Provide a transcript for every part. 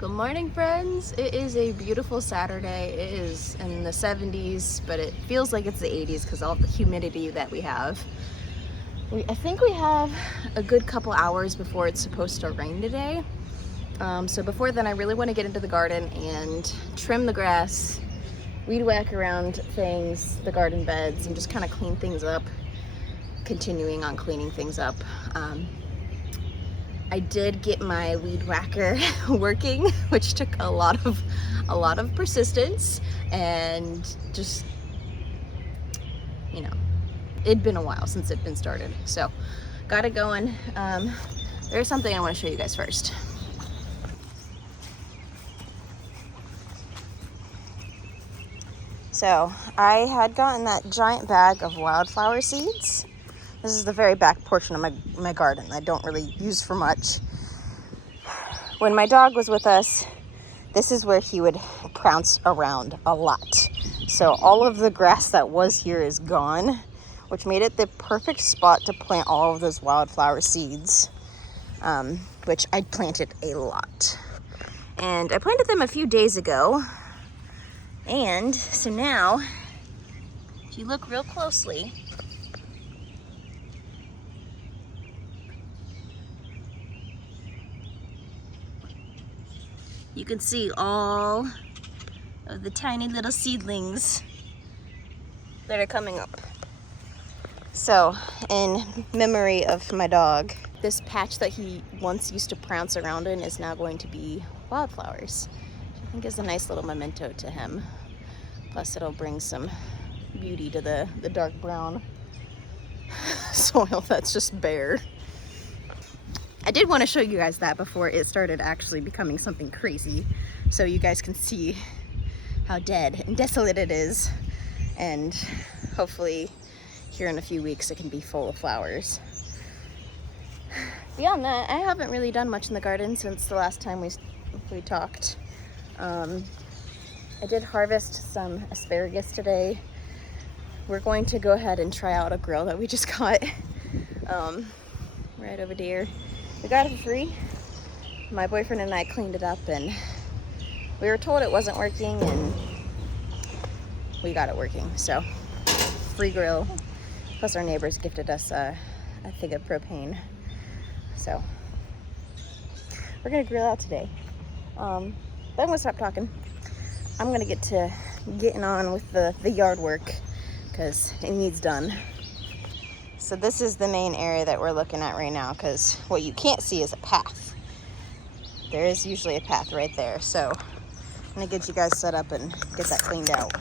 Good morning, friends. It is a beautiful Saturday. It is in the 70s, but it feels like it's the 80s because all the humidity that we have. I think we have a good couple hours before it's supposed to rain today. So before then, I really want to get into the garden and trim the grass, weed whack around things, the garden beds, and just kind of clean things up, continuing on cleaning things up. I did get my weed whacker working, which took a lot of persistence, and just, you know, it'd been a while since it'd been started. So got it going. There's something I want to show you guys first. So I had gotten that giant bag of wildflower seeds. This is the very back portion of my garden. I don't really use for much. When my dog was with us, this is where he would prance around a lot. So all of the grass that was here is gone, which made it the perfect spot to plant all of those wildflower seeds, which I planted a lot. And I planted them a few days ago. And so now, if you look real closely, you can see all of the tiny little seedlings that are coming up. So, in memory of my dog, this patch that he once used to prance around in is now going to be wildflowers, which I think is a nice little memento to him. Plus, it'll bring some beauty to the dark brown soil that's just bare. I did want to show you guys that before it started actually becoming something crazy, so you guys can see how dead and desolate it is, and hopefully here in a few weeks it can be full of flowers. Beyond that, I haven't really done much in the garden since the last time we talked. I did harvest some asparagus today. We're going to go ahead and try out a grill that we just got right over there. We got it for free. My boyfriend and I cleaned it up, and we were told it wasn't working, and we got it working. So, free grill. Plus our neighbors gifted us a thing of propane. So, we're gonna grill out today. But I'm gonna stop talking. I'm gonna get to getting on with the yard work because it needs done. So this is the main area that we're looking at right now, because what you can't see is a path. There is usually a path right there. So I'm gonna get you guys set up and get that cleaned out.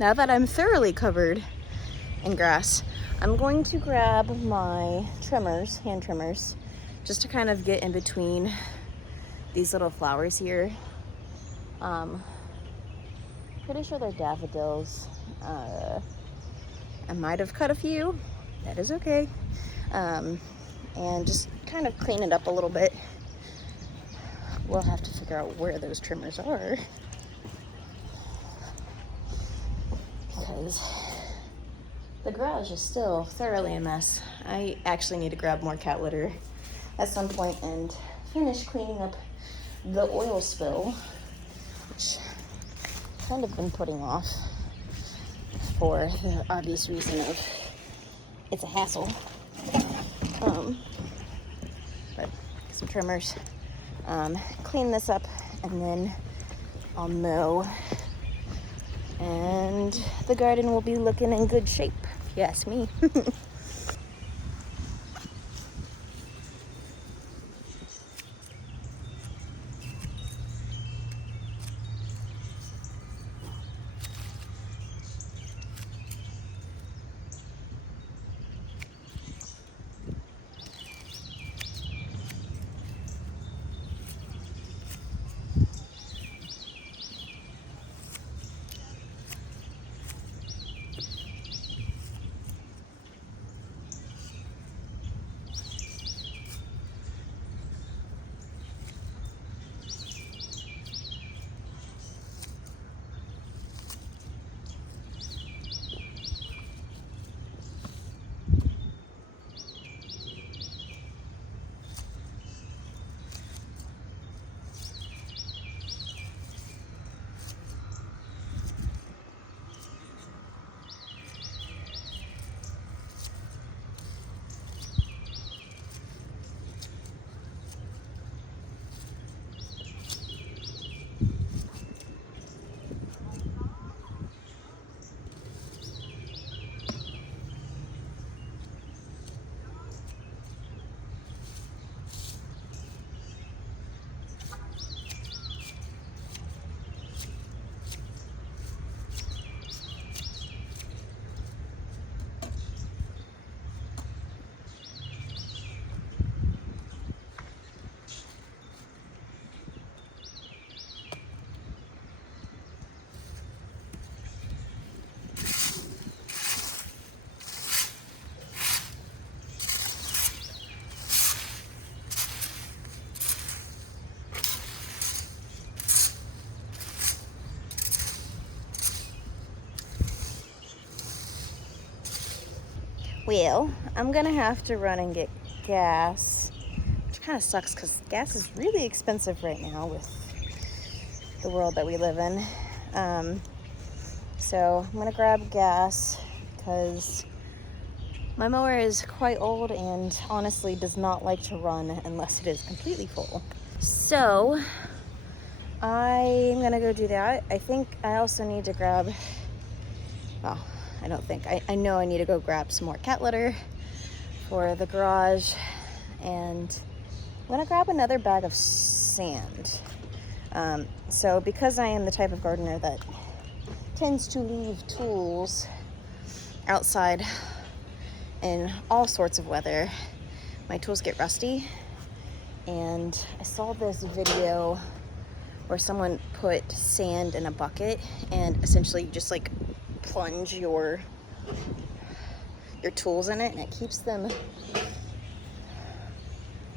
Now that I'm thoroughly covered in grass, I'm going to grab my trimmers, hand trimmers, just to kind of get in between these little flowers here. Pretty sure they're daffodils. I might have cut a few. That is okay. And just kind of clean it up a little bit. We'll have to figure out where those trimmers are, because the garage is still thoroughly a mess. I actually need to grab more cat litter at some point and finish cleaning up the oil spill, which I've kind of been putting off for the obvious reason of it's a hassle. But some trimmers, clean this up, and then I'll mow, and the garden will be looking in good shape, if you ask me. Well, I'm gonna have to run and get gas, which kind of sucks because gas is really expensive right now with the world that we live in. So I'm gonna grab gas because my mower is quite old and honestly does not like to run unless it is completely full. So I'm gonna go do that. I think I also need to grab, well, I don't think, I know I need to go grab some more cat litter for the garage, and I'm gonna grab another bag of sand. So because I am the type of gardener that tends to leave tools outside in all sorts of weather, my tools get rusty. And I saw this video where someone put sand in a bucket and essentially just like plunge your tools in it, and it keeps them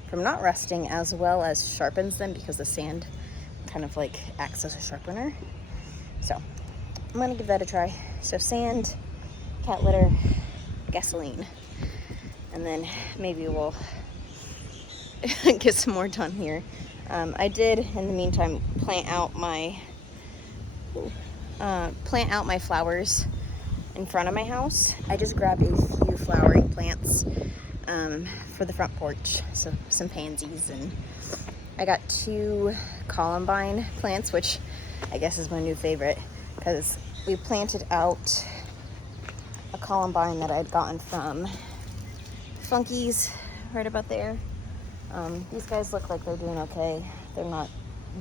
from not rusting as well as sharpens them, because the sand kind of like acts as a sharpener. So I'm gonna give that a try. So sand, cat litter, gasoline, and then maybe we'll get some more done here. I did in the meantime plant out my flowers in front of my house. I just grabbed a few flowering plants for the front porch, so some pansies, and I got 2 columbine plants, which I guess is my new favorite, because we planted out a columbine that I'd gotten from Funky's right about there. These guys look like they're doing okay. They're not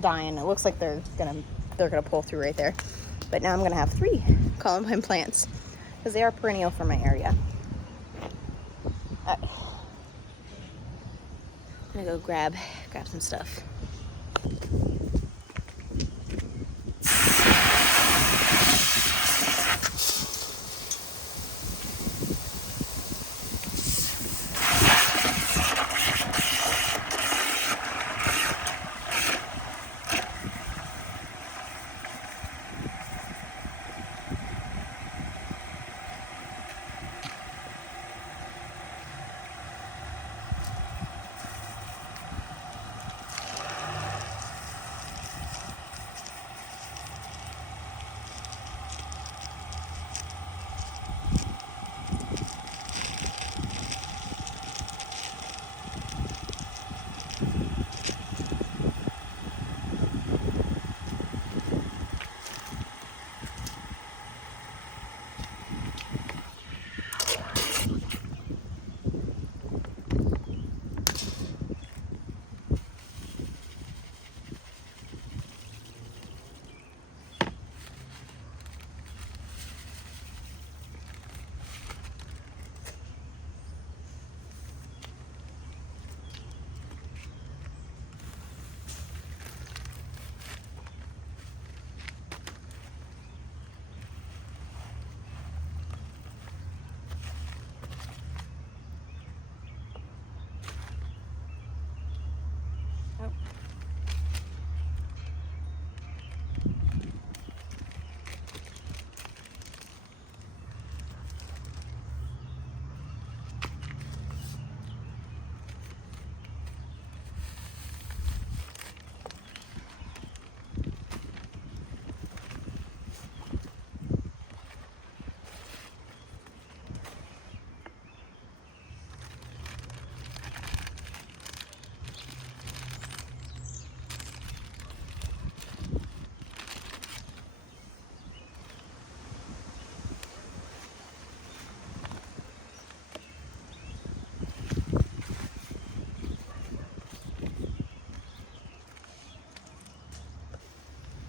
dying. It looks like they're gonna pull through right there. But now I'm gonna have 3 columbine plants because they are perennial for my area. I'm gonna go grab some stuff.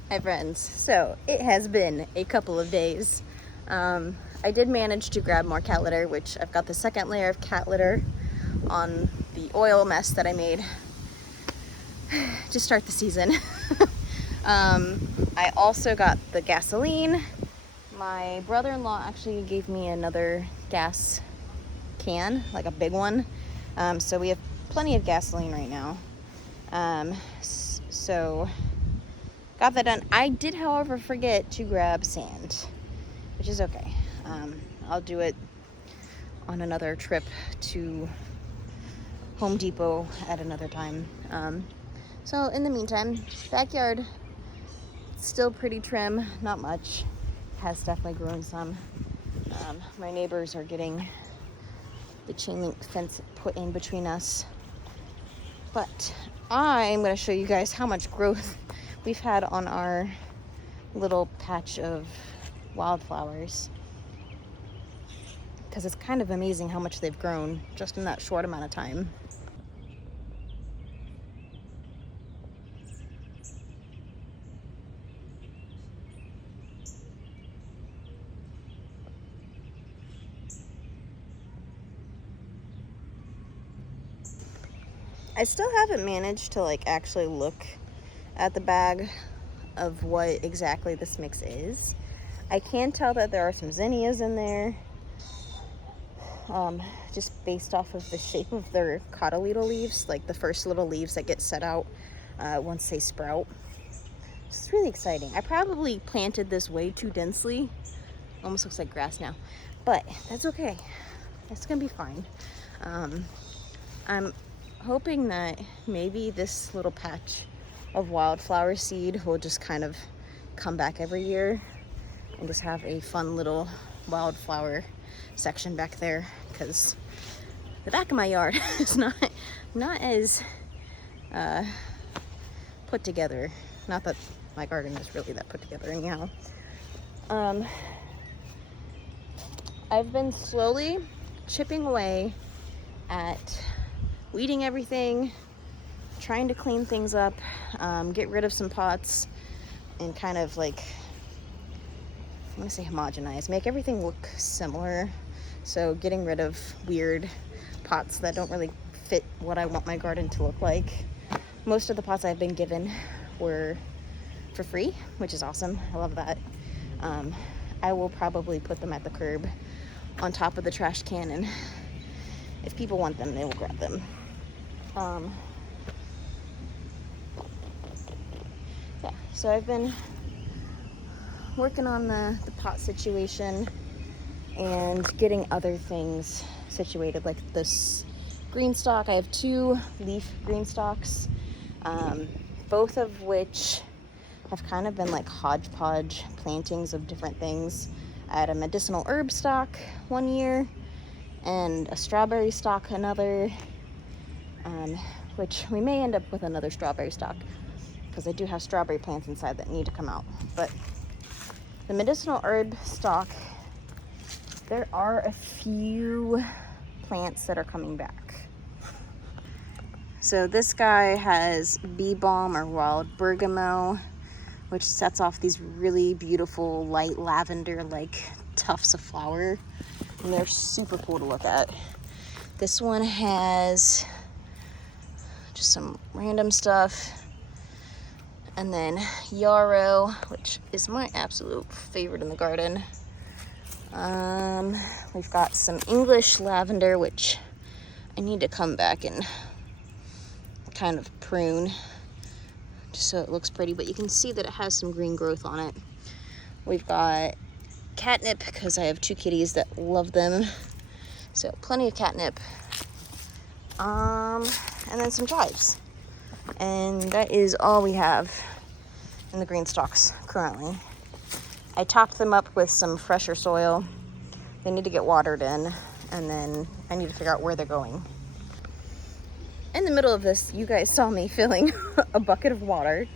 Hi friends, so it has been a couple of days. I did manage to grab more cat litter, which I've got the second layer of cat litter on the oil mess that I made to start the season. I also got the gasoline. My brother-in-law actually gave me another gas can, like a big one. So we have plenty of gasoline right now. So got that done. I did, however, forget to grab sand, which is okay. I'll do it on another trip to Home Depot at another time. So in the meantime, backyard still pretty trim, not much. Has definitely grown some. My neighbors are getting the chain link fence put in between us. But I'm going to show you guys how much growth we've had on our little patch of wildflowers, because it's kind of amazing how much they've grown just in that short amount of time. I still haven't managed to like actually look at the bag of what exactly this mix is. I can tell that there are some zinnias in there, just based off of the shape of their cotyledon leaves, like the first little leaves that get set out once they sprout. It's really exciting. I probably planted this way too densely. Almost looks like grass now, but that's okay. It's gonna be fine. I'm hoping that maybe this little patch of wildflower seed will just kind of come back every year and just have a fun little wildflower section back there, because the back of my yard is not as put together. Not that my garden is really that put together anyhow. I've been slowly chipping away at weeding everything, trying to clean things up, get rid of some pots, and kind of like, I'm gonna say homogenize, make everything look similar. So getting rid of weird pots that don't really fit what I want my garden to look like. Most of the pots I've been given were for free, which is awesome. I love that. I will probably put them at the curb on top of the trash can, and if people want them, they will grab them. Yeah, so I've been working on the pot situation and getting other things situated, like this green stalk. I have 2 leaf green stalks, both of which have kind of been like hodgepodge plantings of different things. I had a medicinal herb stalk one year and a strawberry stalk another, which we may end up with another strawberry stalk because I do have strawberry plants inside that need to come out. But the medicinal herb stalk, there are a few plants that are coming back. So this guy has bee balm or wild bergamot, which sets off these really beautiful light lavender-like tufts of flower, and they're super cool to look at. This one has just some random stuff, and then yarrow, which is my absolute favorite in the garden. We've got some English lavender, which I need to come back and kind of prune just so it looks pretty, but you can see that it has some green growth on it. We've got catnip because I have 2 kitties that love them, so plenty of catnip. And then some chives, and that is all we have in the green stalks currently. I topped them up with some fresher soil. They need to get watered in, and then I need to figure out where they're going. In the middle of this, you guys saw me filling a bucket of water,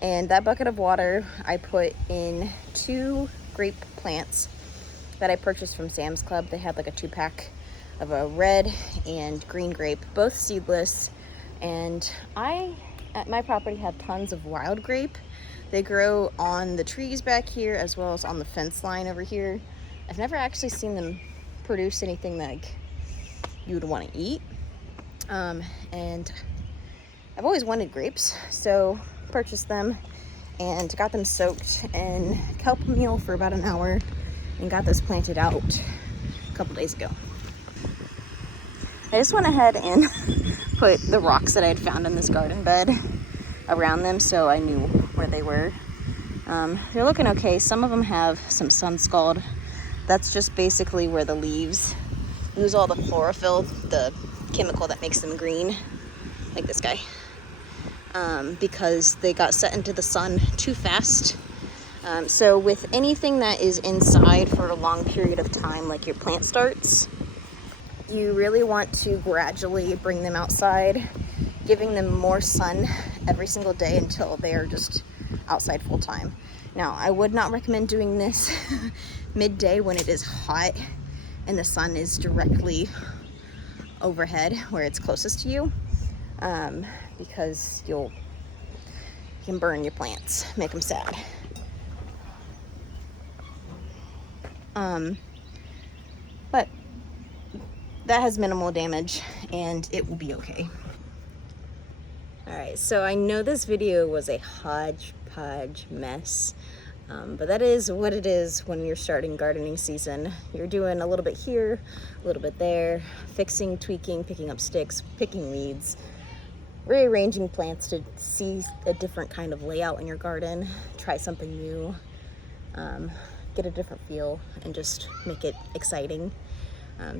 and that bucket of water I put in 2 grape plants that I purchased from Sam's Club. They had like a 2-pack of a red and green grape, both seedless, and I, at my property, have tons of wild grape. They grow on the trees back here as well as on the fence line over here. I've never actually seen them produce anything like you would want to eat. And I've always wanted grapes, so purchased them and got them soaked in kelp meal for about an hour and got those planted out a couple days ago. I just went ahead and put the rocks that I had found in this garden bed around them so I knew where they were. They're looking okay. Some of them have some sun scald. That's just basically where the leaves lose all the chlorophyll, the chemical that makes them green, like this guy, because they got set into the sun too fast. So with anything that is inside for a long period of time, like your plant starts, you really want to gradually bring them outside, giving them more sun every single day until they are just outside full time. Now, I would not recommend doing this midday when it is hot and the sun is directly overhead where it's closest to you, because you can burn your plants, make them sad. But that has minimal damage and it will be okay. Alright, so I know this video was a hodgepodge mess, but that is what it is when you're starting gardening season. You're doing a little bit here, a little bit there, fixing, tweaking, picking up sticks, picking weeds, rearranging plants to see a different kind of layout in your garden, try something new, get a different feel, and just make it exciting.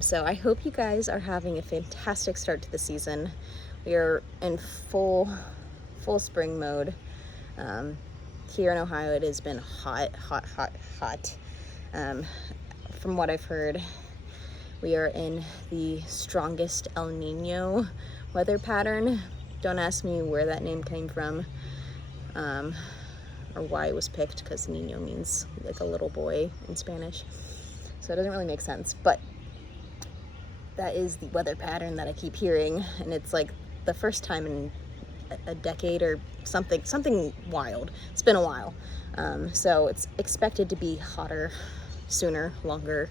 So I hope you guys are having a fantastic start to the season. We are in full spring mode. Here in Ohio, it has been hot. From what I've heard, we are in the strongest El Nino weather pattern. Don't ask me where that name came from, or why it was picked, because Nino means like a little boy in Spanish. So it doesn't really make sense, but that is the weather pattern that I keep hearing, and it's like the first time in a decade or something wild. It's been a while. So it's expected to be hotter, sooner, longer.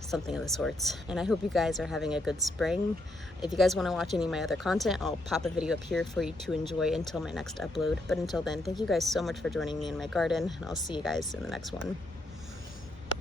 something of the sorts. And I hope you guys are having a good spring. If you guys want to watch any of my other content, I'll pop a video up here for you to enjoy until my next upload. But until then, thank you guys so much for joining me in my garden, and I'll see you guys in the next one.